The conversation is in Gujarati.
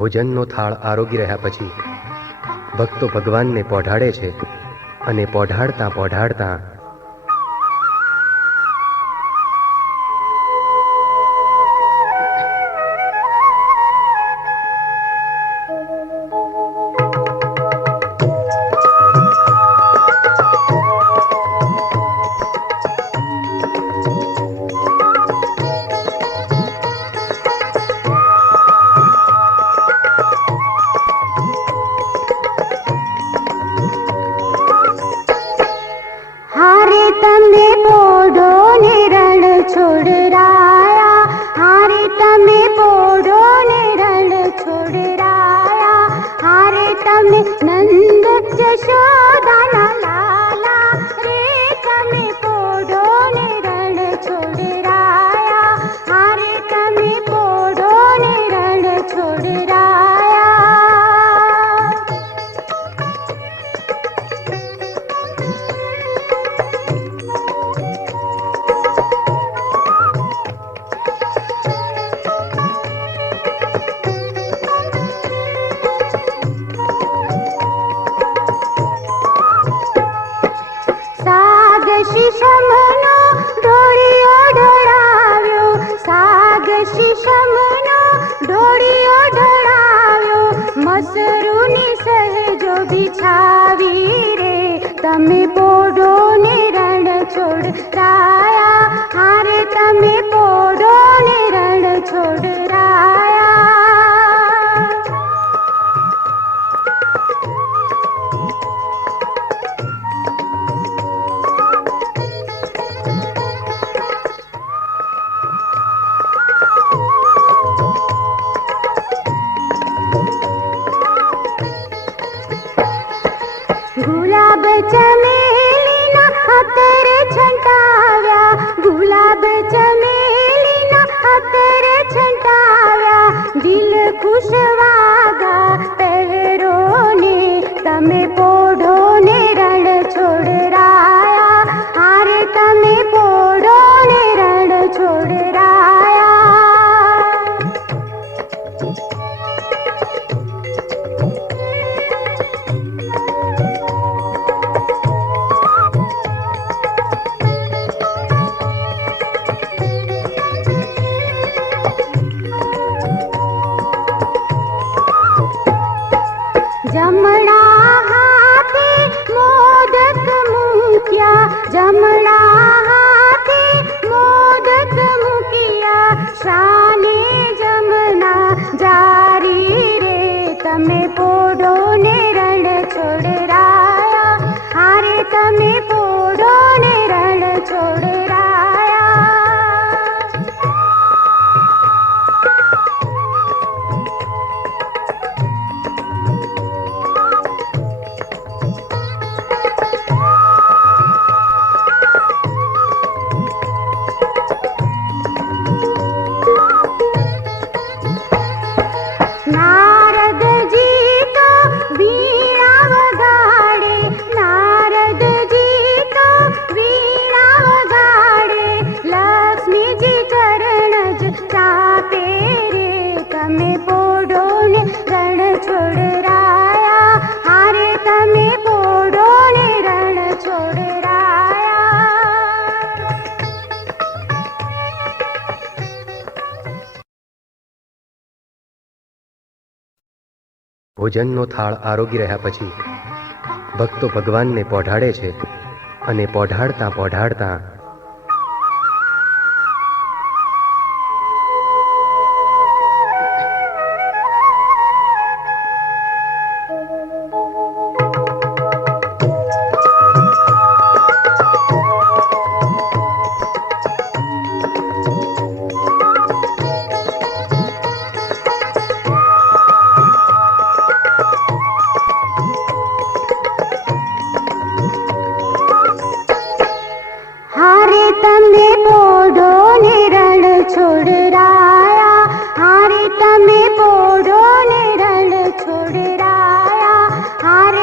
ભોજનનો થાળ આરોગી રહ્યા પછી ભક્તો ભગવાનને પોઢાડે છે અને પોઢાડતા પોઢાડતા રણ છોડરાયા સહેજો રે તમે પોડો ને રણ છોડરાયા હારે તમે પોડો ને રણ છોડરાયા चले રણ ભોજનનો થાળ આરોગી રહ્યા પછી ભક્તો ભગવાનને પોઢાડે છે અને પોઢાડતા પોઢાડતા या हारो निरल छो हार